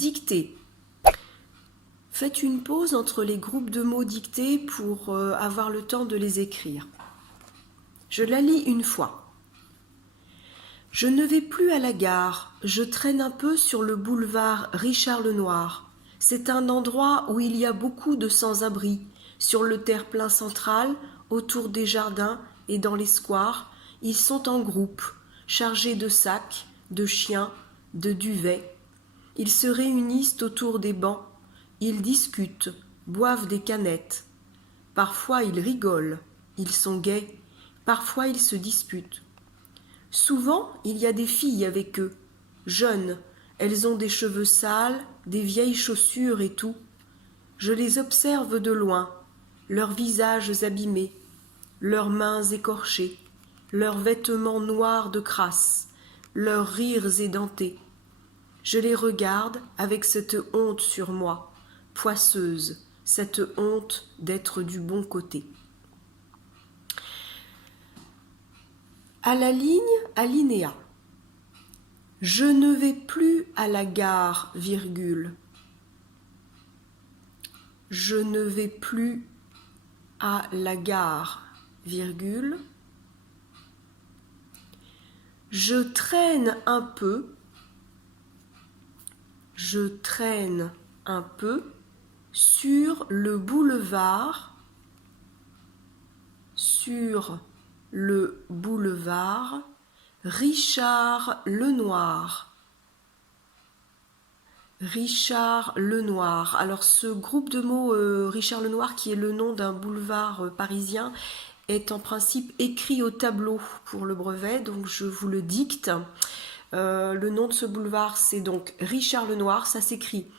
Dictée. Faites une pause entre les groupes de mots dictés pour avoir le temps de les écrire. Je la lis une fois. Je ne vais plus à la gare, je traîne un peu sur le boulevard Richard Lenoir. C'est un endroit où il y a beaucoup de sans-abri, sur le terre-plein central, autour des jardins et dans les squares. Ils sont en groupe, chargés de sacs, de chiens, de duvets. Ils se réunissent autour des bancs, ils discutent, boivent des canettes. Parfois ils rigolent, ils sont gais, parfois ils se disputent. Souvent, il y a des filles avec eux, jeunes, elles ont des cheveux sales, des vieilles chaussures et tout. Je les observe de loin, leurs visages abîmés, leurs mains écorchées, leurs vêtements noirs de crasse, leurs rires édentés. Je les regarde avec cette honte sur moi, poisseuse, cette honte d'être du bon côté. À la ligne, alinéa. Je ne vais plus à la gare, virgule. Je ne vais plus à la gare, virgule. Je traîne un peu. Je traîne un peu sur le boulevard, Richard Lenoir. Richard Lenoir. Alors ce groupe de mots Richard Lenoir, qui est le nom d'un boulevard parisien, est en principe écrit au tableau pour le brevet, donc je vous le dicte. Le nom de ce boulevard, c'est donc Richard Lenoir, ça s'écrit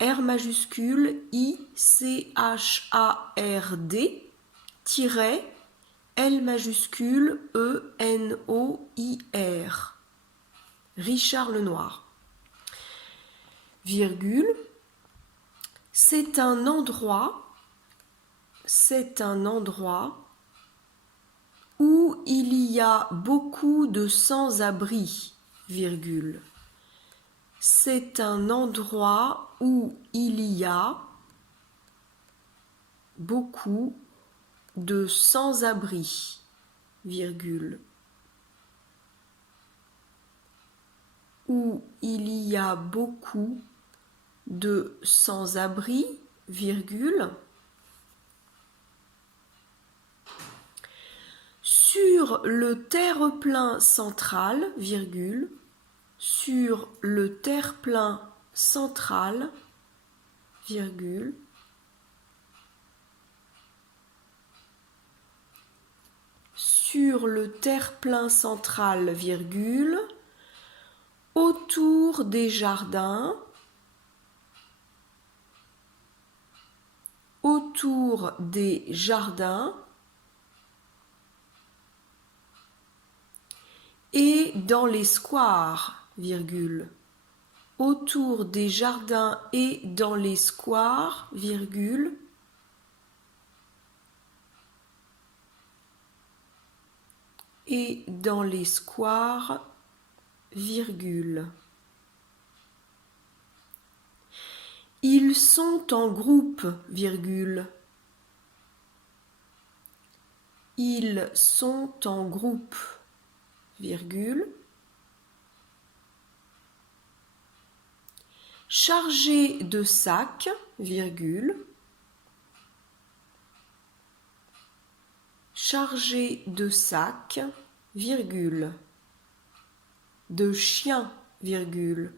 R majuscule I-C-H-A-R-D L majuscule E-N-O-I-R. Richard Lenoir. Virgule. C'est un endroit où il y a beaucoup de sans-abri, virgule. C'est un endroit où il y a beaucoup de sans-abri, virgule. Où il y a beaucoup de sans-abri, virgule. Sur le terre-plein central, virgule. Sur le terre-plein central, virgule. Sur le terre-plein central, virgule. Autour des jardins, et dans les squares, virgule. Autour des jardins et dans les squares, virgule. Et dans les squares, virgule. Ils sont en groupe, virgule. Ils sont en groupe, virgule. Chargés de sacs, virgule. Chargés de sacs, virgule. De chiens, virgule.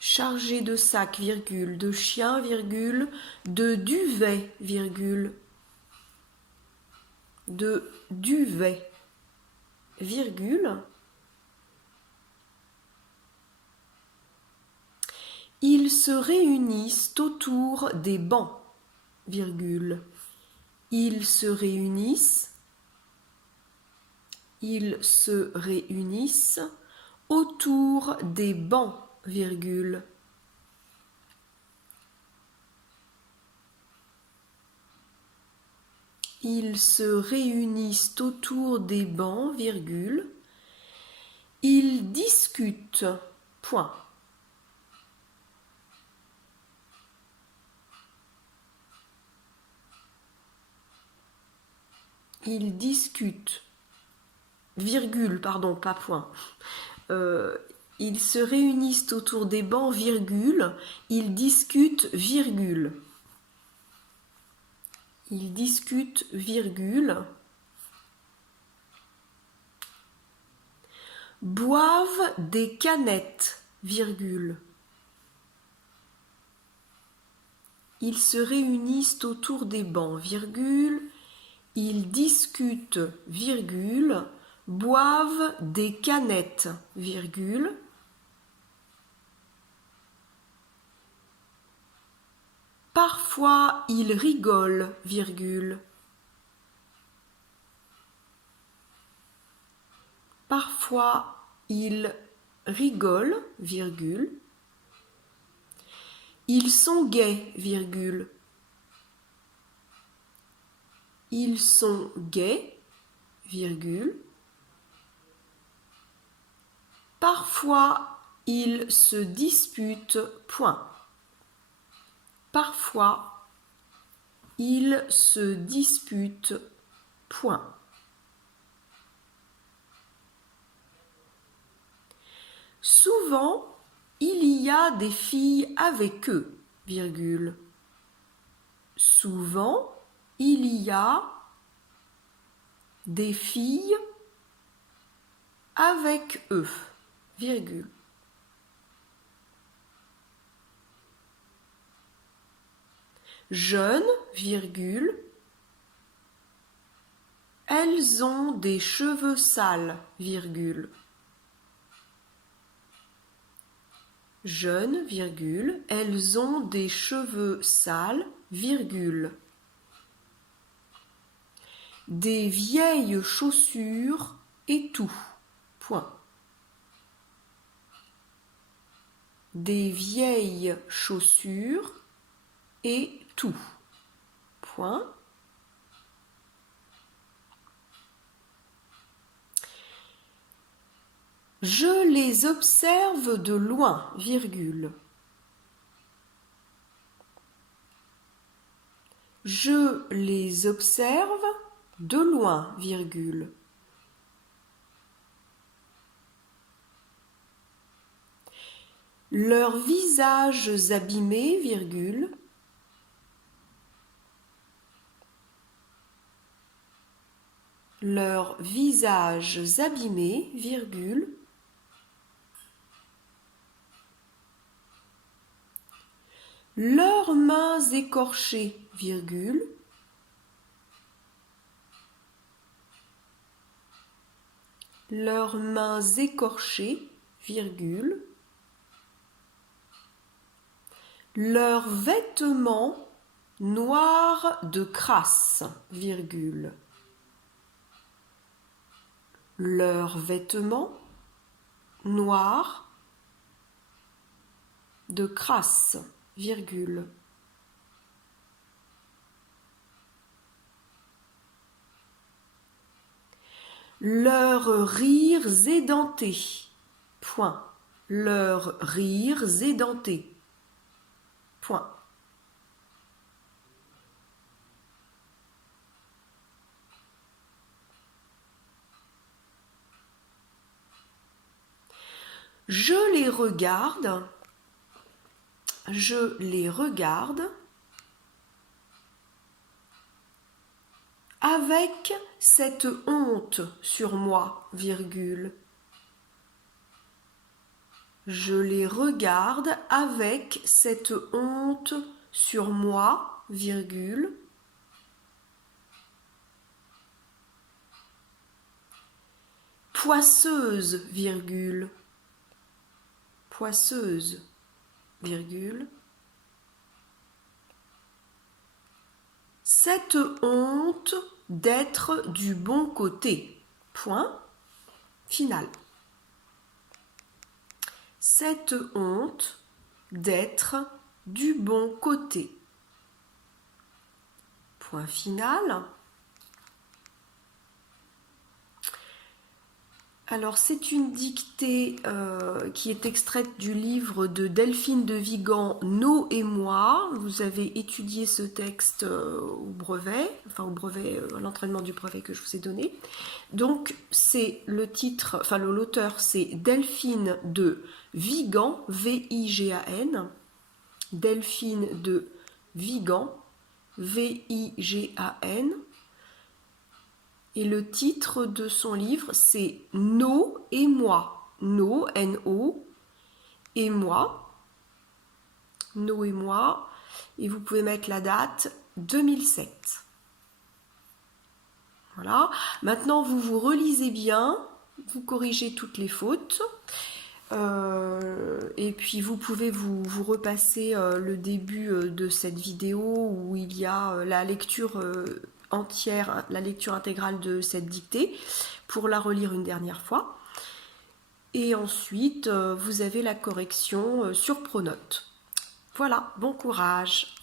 Chargé de sacs, virgule, de chiens, virgule, de duvet, virgule, de duvet, virgule. Ils se réunissent autour des bancs, virgule. Ils se réunissent autour des bancs, virgule. Ils se réunissent autour des bancs, virgule. Ils discutent, point. Ils discutent, virgule, pardon, pas point. Ils se réunissent autour des bancs, virgule. Ils discutent, virgule. Ils discutent, virgule. Boivent des canettes, virgule. Ils se réunissent autour des bancs, virgule. Ils discutent, virgule. Boivent des canettes, virgule. Parfois, ils rigolent, virgule. Parfois, ils rigolent, virgule. Ils sont gais, virgule. Ils sont gais, virgule. Parfois, ils se disputent, point. Parfois, ils se disputent, point. Souvent, il y a des filles avec eux, virgule. Souvent, il y a des filles avec eux, virgule. Jeunes, virgule. Elles ont des cheveux sales, virgule. Jeunes, virgule. Elles ont des cheveux sales, virgule. Des vieilles chaussures et tout, point. Des vieilles chaussures et tout, point. Je les observe de loin, virgule. Je les observe de loin, virgule. Leurs visages abîmés, virgule. Leurs visages abîmés, virgule. Leurs mains écorchées, virgule. Leurs mains écorchées, virgule. Leurs vêtements noirs de crasse, virgule. Leurs vêtements noirs de crasse, virgule. Leurs rires édentés, point. Leurs rires édentés, point. Je les regarde avec cette honte sur moi, virgule. Je les regarde avec cette honte sur moi, virgule. Poisseuse, virgule. Poisseuse, virgule. Cette honte d'être du bon côté, point final. Cette honte d'être du bon côté. Point final. Alors, c'est une dictée qui est extraite du livre de Delphine de Vigan, Nos et moi. Vous avez étudié ce texte au brevet, enfin au brevet, à l'entraînement du brevet que je vous ai donné. Donc, c'est le titre, enfin l'auteur, c'est Delphine de Vigan, V-I-G-A-N. Delphine de Vigan, V-I-G-A-N. Et le titre de son livre, c'est Nos et moi. Nos, N-O, et moi. Nos et moi. Et vous pouvez mettre la date 2007. Voilà. Maintenant, vous vous relisez bien. Vous corrigez toutes les fautes. Et puis vous pouvez vous repasser le début de cette vidéo où il y a la lecture entière, la lecture intégrale de cette dictée pour la relire une dernière fois. Et ensuite, vous avez la correction sur Pronote. Voilà, bon courage!